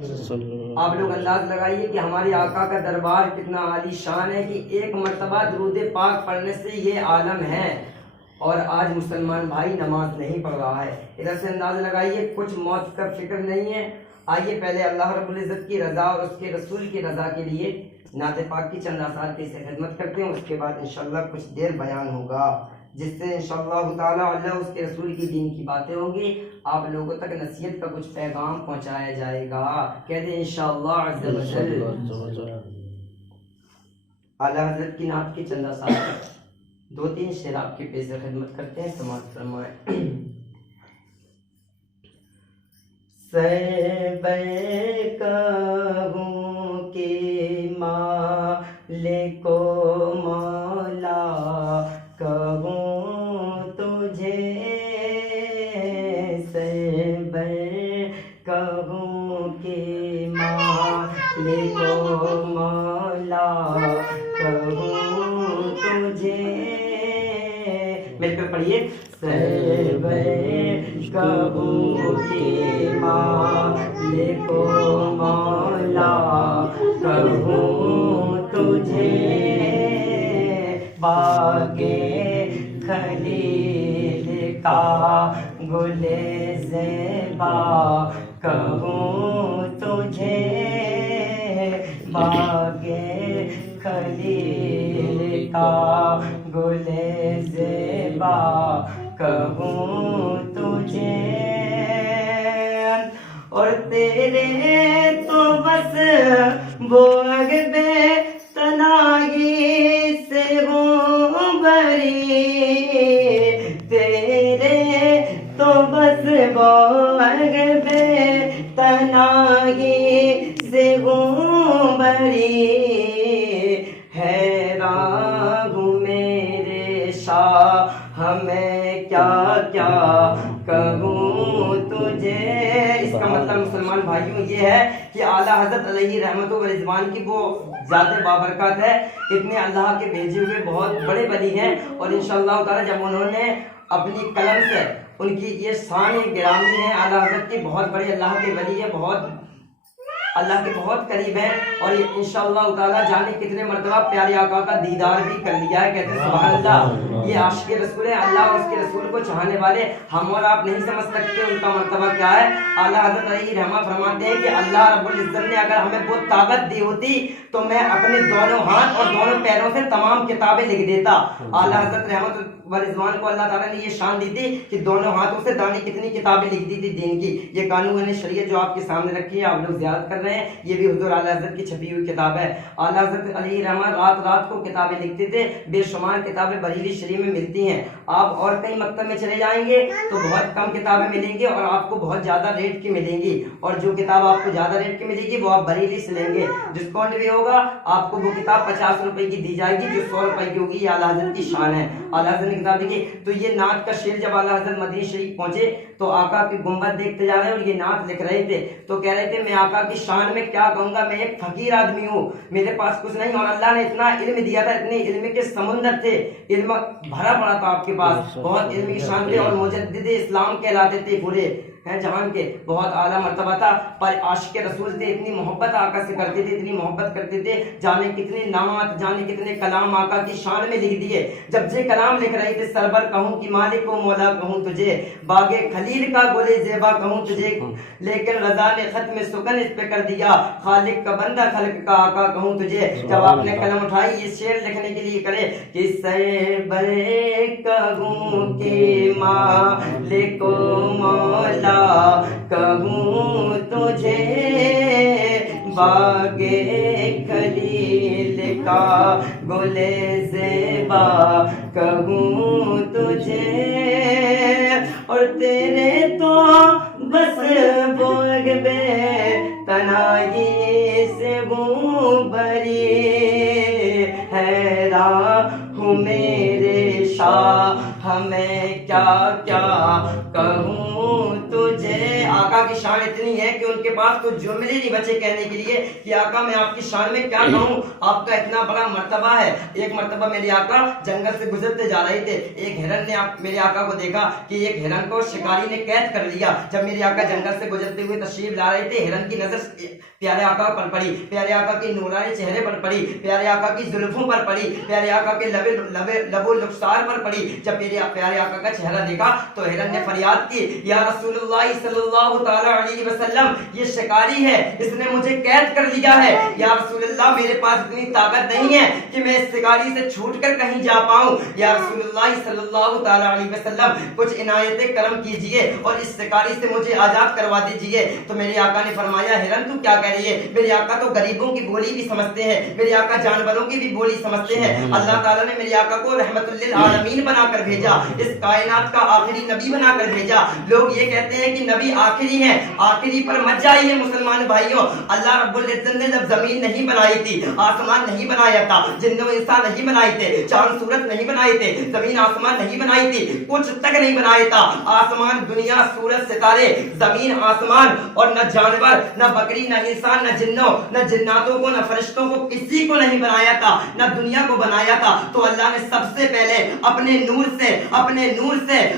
آپ لوگ انداز لگائیے کہ ہمارے آقا کا دربار کتنا عالی شان ہے کہ ایک مرتبہ درود پاک پڑھنے سے یہ عالم ہے، اور آج مسلمان بھائی نماز نہیں پڑھ رہا ہے۔ ادھر سے انداز لگائیے، کچھ موت کا فکر نہیں ہے۔ آئیے پہلے اللہ رب العزت کی رضا اور اس کے رسول کی رضا کے لیے نعت پاک کی چند آثار سے خدمت کرتے ہیں، اس کے بعد انشاءاللہ کچھ دیر بیان ہوگا جس سے انشاءاللہ تعالی اللہ اس کے رسول کی دین کی باتیں ہوں گی، آپ لوگوں تک نصیحت کا کچھ پیغام پہنچایا جائے گا۔ کہہ دیں انشاءاللہ عز و جل۔ اعلیٰ حضرت کی نعت کی چند آثار، دو تین شعر آپ کے پیش خدمت کرتے ہیں، سماعت فرمائیں۔ سر کہوں کہ مالک و مولا کہوں تجھے، سر کہوں کہ مالک و مولا کہوں تجھے، میرے پہ پڑھیے۔ سرور کہوں کہ مالک و مولا کہوں تجھے، باغ خلیل کا گل زیبا کہوں تجھے، باغ خلیل کا گل زیبا کہوں تجھے، اور تیرے تو بس وہ عقب تنائی سے ہوں بری، تیرے تو بس وہ عقب تنائی سے ہوں بری، حیران ہوں میرے شاہ ہمیں کیا کیا کہوں تجھے۔ اس کا مطلب مسلمان بھائیوں یہ ہے کہ اعلیٰ حضرت علیہ رحمت و رضوان کی وہ ذات بابرکات ہے، اتنے اللہ کے بھیجے ہوئے بہت بڑے ولی ہیں، اور انشاءاللہ تعالی جب انہوں نے اپنی قلم سے ان کی یہ شان گرامی ہے، اعلیٰ حضرت کی بہت بڑے اللہ کے ولی ہے، بہت اللہ کے بہت قریب ہے، اور یہ انشاءاللہ تعالیٰ جانے کتنے مرتبہ پیارے آقا کا دیدار بھی کر لیا ہے۔ کہتے ہیں سبحان اللہ، یہ عاشق رسول ہے، اللہ اور اس کے رسول کو چاہنے والے ہم اور آپ نہیں سمجھ سکتے ان کا مرتبہ کیا ہے۔ اعلیٰ حضرت علیہ رحمہ فرماتے ہیں کہ اللہ رب العزت نے اگر ہمیں وہ طاقت دی ہوتی تو میں اپنے دونوں ہاتھ اور دونوں پیروں سے تمام کتابیں لکھ دیتا۔ اعلیٰ حضرت رحمت رضوان کو اللہ تعالیٰ نے یہ شان دی تھی کہ دونوں ہاتھوں سے دانے کتنی کتابیں لکھ دی تھی دین کی۔ یہ قانون شریعت جو آپ کے سامنے رکھی ہے، آپ لوگ زیارت کر رہے ہیں، یہ بھی حضور اعلیٰ حضرت کی چھپی ہوئی کتاب ہے۔ اعلیٰ حضرت علیہ رحمہ رات رات کو کتابیں لکھتے تھے، بے شمار کتابیں بریلی شریف میں ملتی ہیں۔ آپ اور کئی مکتب میں چلے جائیں گے تو بہت کم کتابیں ملیں گی اور آپ کو بہت زیادہ ریٹ کی ملیں گی، اور جو کتاب آپ کو زیادہ ریٹ کی ملے گی وہ آپ بریلی سے لیں گے، ڈسکاؤنٹ بھی ہوگا، آپ کو وہ کتاب 50 روپے کی دی جائے گی جو 100 روپے کی ہوگی۔ یہ اعلیٰ حضرت کی شان ہے، اعلیٰ حضرت نے کتاب لکھی۔ تو یہ نعت کا شعر جب اعلیٰ حضرت مدینہ شریف پہنچے تو آقا کی گنبد دیکھتے جا رہے ہیں اور یہ نعت لکھ رہے تھے، تو کہہ رہے تھے میں آقا کی شان میں کیا کہوں گا، میں ایک فقیر آدمی ہوں، میرے پاس کچھ نہیں، اور اللہ نے اتنا علم دیا تھا، اتنے علم کے سمندر تھے، علم بھرا پڑا تھا آپ کے پاس، بہت علم کی شان تھے، اور مجدد اسلام کہلاتے تھے پورے جہان کے، بہت اعلیٰ مرتبہ تھا، پر عاشق رسول تھے، اتنی محبت آقا سے کرتے تھے، اتنی محبت کرتے تھے، جانے کتنے نعت، جانے کتنے کلام آقا کی شان میں لکھ دیے۔ جب یہ کلام لکھ رہے تھے، سرور کہوں کہ مالک و مولا کہوں تجھے، باغ خلیل کا گل زیبا کہوں تجھے، لیکن رضا نے ختم سکن اس پہ کر دیا، خالق کا بندہ خلق کا آقا کہوں تجھے۔ جب آپ نے قلم اٹھائی یہ شعر لکھنے کے لیے کرے کہ سرور کہوں کہ مالک و مولا کہوں تجھے، باغ خلیل کا گل زیبا کہوں تجھے، اور تیرے تو بس وہ عقب تنائی سے ہوں بری، حیران ہوں میرے شاہ ہمیں کیا کیا کہوں تجھے۔ آقا की शान इतनी है कि उनके पास तो जुमले नहीं बचे कहने के लिए कि आका मैं आपकी शान में क्या कहूँ, आपका इतना बड़ा मर्तबा है। एक मर्तबा मेरे आका जंगल से गुजरते जा रहे थे, एक हिरन ने मेरे आका को देखा कि एक हिरन को शिकारी ने कैद कर लिया। जब मेरे आका जंगल से गुजरते हुए तशरीफ ला रहे थे, हिरन की नजर प्यारे आका पर पड़ी, प्यारे आका के नूरानी चेहरे पर पड़ी, प्यारे आका की जुल्फों पर पड़ी, प्यारे आका के लबो लुक्सार पर पड़ी। जब मेरे प्यारे आका का चेहरा देखा तो हिरन ने फरियाद की, या रसूलुल्लाह सल्लल्लाहु ताला अलैहि वसल्लम, ये शिकारी है, इसने मुझे कैद कर लिया है। या रसूलुल्लाह मेरे पास इतनी ताकत नहीं है कि मैं इस शिकारी से छूटकर कहीं जा पाऊं। या रसूलुल्लाह सल्लल्लाहु ताला अलैहि वसल्लम कुछ इनायत करम कीजिए और इस शिकारी से मुझे आजाद करवा दीजिए। तो मेरे आका ने फरमाया, हिरन तू क्या कह रही है? मेरे आका तो गरीबों की बोली भी समझते हैं, मेरे आका जानवरों की भी बोली समझते हैं। अल्लाह ताला ने मेरे आका को रहमतुल लिल आलमीन बनाकर भेजा, इस कायनात का आखिरी नबी बनाकर भेजा। लोग ये कहते हैं कि नबी आखिरी है, आखिरी पर मत जाइए मुसलमान भाइयों। अल्लाह रब्बुल इज्जत ने जब जमीन नहीं बनाई थी, आसमान नहीं बनाया था, जिन्नो इंसान नहीं बनाए थे, चांद सूरज नहीं बनाए थे, जमीन आसमान नहीं बनाई थी, कुछ तक नहीं बनाया था। आसमान दुनिया सूरज सितारे जमीन आसमान और न जानवर न बकरी न इंसान न जिन्नों न जिन्नातों को न फरिश्तों को किसी को नहीं बनाया था, न दुनिया को बनाया था। तो अल्लाह ने सबसे पहले अपने नूर से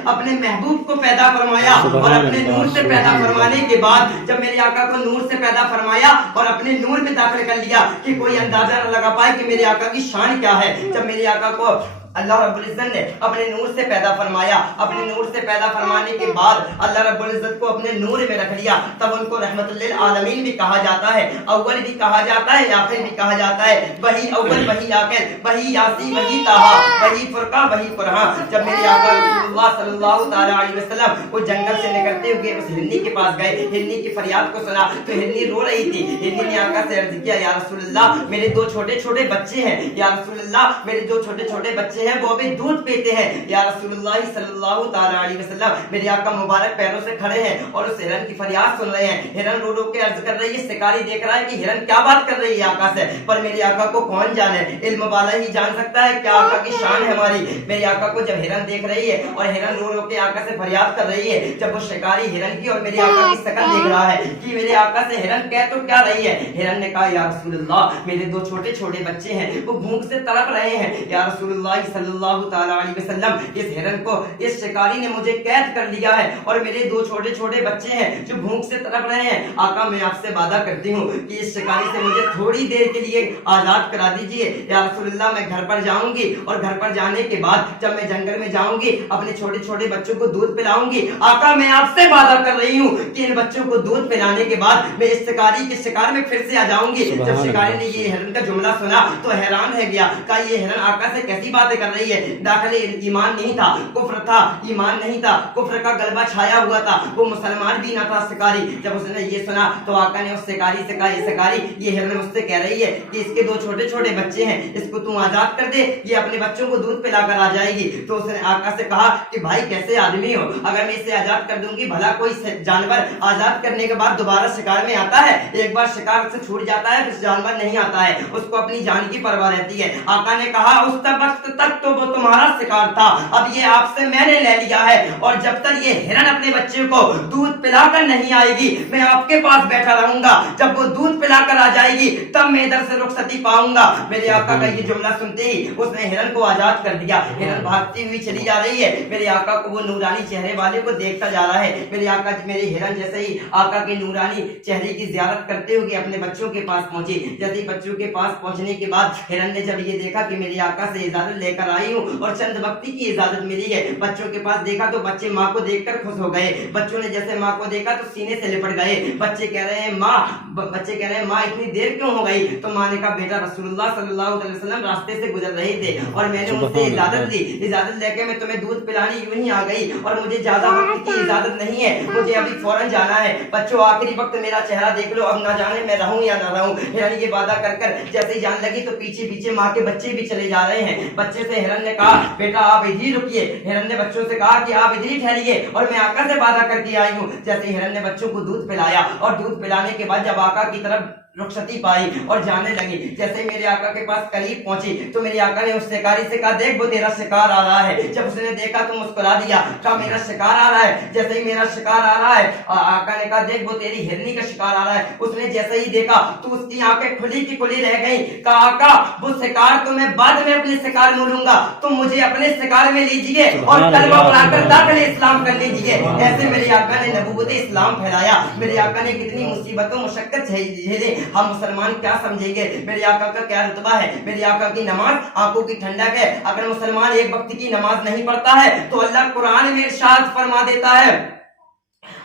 अपने महबूब को पैदा फरमाया और अपने नूर से पैदा फरमाने के बाद जब मेरे आका को नूर से पैदा फरमाया और अपने नूर में दाखिल कर लिया कि कोई अंदाजा न लगा पाए कि मेरे आका की शान क्या है। जब मेरे आका को अल्लाह रब्बुल इज्जत ने अपने नूर से पैदा फरमाया, अपने नूर से पैदा फरमाने के बाद अल्लाह रब्बुल इज्जत को अपने नूर में रख लिया, तब उनको रहमतुल लिल आलमीन भी कहा जाता है, अव्वल भी कहा जाता है, आखिर भी कहा जाता है। वही अव्वल वही आखिर, वही यासीन वही ताहा, वही फुरका वही कुरआन। जब मेरे आका रसूलुल्लाह सल्लल्लाहु ताला अलैहि वसल्लम वो जंगल से निकलते हुए उस हिरनी के पास गए, हिरनी की फरियाद को सुना तो हिरनी रो रही थी। हिरनी ने आका से अर्ज किया, या रसूलुल्लाह मेरे दो छोटे छोटे बच्चे हैं, या रसूलुल्लाह मेरे दो छोटे छोटे बच्चे हैं, वो भी दूध पीते हैं। या रसूलुल्लाह सल्लल्लाहु ताला अलैहि वसल्लम मेरे आका मुबारक पैरों से खड़े हैं और उस हिरन की फरियाद सुन रहे हैं। हिरन रो रो के अर्ज कर रही है, शिकारी देख रहा है कि हिरन क्या बात कर रही है आका से, पर मेरे आका को कौन जाने, इल्म वाला ही जान सकता है क्या आका की शान है हमारी। मेरे आका को जब हिरन देख रही है और हिरन रो रो के आका से फरियाद कर रही है, जब वो शिकारी हिरन की और मेरे आका की शक्ल देख रहा है कि मेरे आका से हिरन कह तो क्या रही है, हिरन ने कहा, या रसूलुल्लाह मेरे दो छोटे छोटे बच्चे हैं, वो भूख से तड़प रहे हैं। या रसूलुल्लाह सल्लल्लाहु ताला अलैहि वसल्लम इस हिरन को इस शिकारी ने मुझे कैद कर लिया है और मेरे दो छोटे छोटे बच्चे हैं जो भूख से तड़प रहे हैं। आका मैं आपसे वादा करती हूँ कि इस शिकारी से मुझे थोड़ी देर के लिए आजाद करा दीजिए। या रसूलुल्लाह मैं घर पर जाऊंगी और घर पर जाने के बाद जब मैं जंगल में जाऊंगी अपने छोटे छोटे बच्चों को दूध पिलाऊंगी। आका मैं आपसे वादा कर रही हूँ कि इन बच्चों को दूध पिलाने के बाद मैं इस शिकारी के शिकार में फिर से आ जाऊंगी। जब शिकारी ने ये हिरन का जुमला सुना तो हैरान है गया, कहा ये हिरन आका से कैसी बातें कर रही है। दाखिले ईमान नहीं था, कुफ्र था, ईमान नहीं था, कुफ्र का गलबा छाया हुआ था, वो मुसलमान भी ना था शिकारी। जब उसने ये सुना तो आका ने उस शिकारी से कहा, ये शिकारी ये हिरन मुझसे कह रही है कि इसके दो छोटे छोटे बच्चे हैं, इसको तू आजाद कर दे, ये अपने बच्चों को दूध पिलाकर आ जाएगी। तो उसने आका से कहा कि भाई कैसे आदमी हो, अगर मैं इसे आजाद कर दूंगी, भला कोई जानवर आजाद करने के बाद दोबारा शिकार में आता है? एक बार शिकार से छूट जाता है फिर जानवर नहीं आता है, उसको अपनी जान की परवाह रहती है। आका ने कहा उस वक्त तक तो वो तुम्हारा शिकार था, अब ये आपसे मैंने ले लिया है और जब तक ये हिरन अपने बच्चे को दूध पिलाकर नहीं आएगी मैं आपके पास बैठा रहूंगा, जब वो दूध पिलाकर आ जाएगी तब मैं इधर से रुखसती पाऊंगा। मेरे आका का ये जुमला सुनते ही उसने हिरन को आजाद कर दिया। हिरन भागती हुई चली जा रही है, मेरे आका को वो नूरानी चेहरे वाले को देखता जा रहा है। मेरे आका मेरे हिरन जैसे ही आका के नूरानी चेहरे की जियारत करते हुए अपने बच्चों के पास पहुंची। जैसे ही बच्चों के पास पहुंचने के बाद हिरन ने जब ये देखा कि मेरे आका से इजाजत लेकर आई हूँ और चंद वक्ती की इजाजत मिली है, बच्चों के पास देखा तो बच्चे माँ को देखकर खुश हो गए। बच्चों ने जैसे माँ को देखा तो सीने से लिपट गए। बच्चे कह रहे हैं माँ इतनी देर क्यों हो गई? तो माँ ने कहा बेटा रसूलुल्लाह सल्लल्लाहु अलैहि वसल्लम रास्ते से गुजर रहे थे और मैंने उनसे इजाजत ली, इजाजत लेके मैं तुम्हें दूध पिलाने यूं ही आ गई और मुझे ज्यादा वक्त की इजाजत नहीं है, मुझे अभी फौरन जाना है। बच्चों आखिरी वक्त मेरा चेहरा देख लो, अब ना जाने मैं रहूं या ना रहूं। हिरन ये वादा कर जैसे ही जान लगी तो पीछे पीछे माँ के बच्चे भी चले जा रहे हैं। बच्चे से हिरन ने कहा बेटा आप इधर ही रुकिए। हिरन ने बच्चों से कहा कि आप इधर ही ठहरिए और मैं आका से वादा करके आई हूँ। जैसे हिरन ने बच्चों को दूध पिलाया और दूध पिलाने के बाद जब आका की तरफ रुखसती पाई और जाने लगी। जैसे मेरे आका के पास करीब पहुंची तो मेरे आका ने उस शिकारी से कहा, देख वो तेरा शिकार आ रहा है। जब उसने देखा तो मुस्कुरा दिया, कहा मेरा शिकार आ रहा है। जैसे ही मेरा शिकार आ रहा है, आका ने कहा देख वो तेरी हिरनी का शिकार आ रहा है। उसने जैसे ही देखा तो उसकी आंखें खुली की खुली रह गई। कहा आका वो शिकार तो मैं बाद में अपने शिकार में लूंगा, तुम मुझे अपने शिकार में लीजिए और कलमा पढ़ाकर दाखिल इस्लाम कर लीजिए। ऐसे मेरे आका ने नबूवत इस्लाम फैलाया। मेरे आका ने कितनी मुसीबतों मुशक्कत झेली, हम मुसलमान क्या समझेंगे। मेरे आका का क्या रुतबा है। मेरे आका की नमाज आंखों की ठंडक है। अगर मुसलमान एक वक्त की नमाज नहीं पढ़ता है तो अल्लाह कुरान में इरशाद फरमा देता है,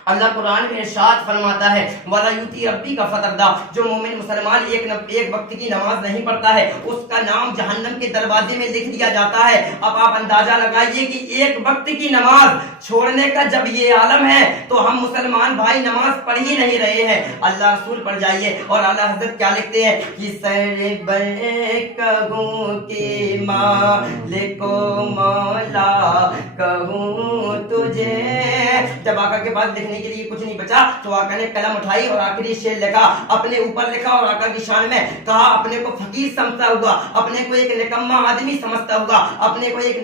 अल्लाह कुरान में इरशाद फरमाता है, वाला यूती रब्बी का फतरदा, जो मोमिन मुसलमान एक वक्त की नमाज नहीं पढ़ता है उसका नाम जहन्नम के दरवाजे में लिख दिया जाता है। अब आप अंदाजा लगाइए कि एक वक्त की नमाज छोड़ने का जब ये आलम है तो हम मुसलमान भाई नमाज पढ़ ही नहीं रहे हैं। अल्लाह रसूल पढ़ जाइए और आला हजरत क्या लिखते हैं कि सर कहूँ की मालिको मौला कहूँ तुझे। जब आका के पास लिखने के लिए कुछ नहीं बचा तो आका ने कलम उठाई और आखिरी शेर लिखा, अपने ऊपर लिखा और आका की शान में कहा, अपने को फकीर समझता होगा, अपने को एक निकम्मा आदमी समझता होगा, अपने को एक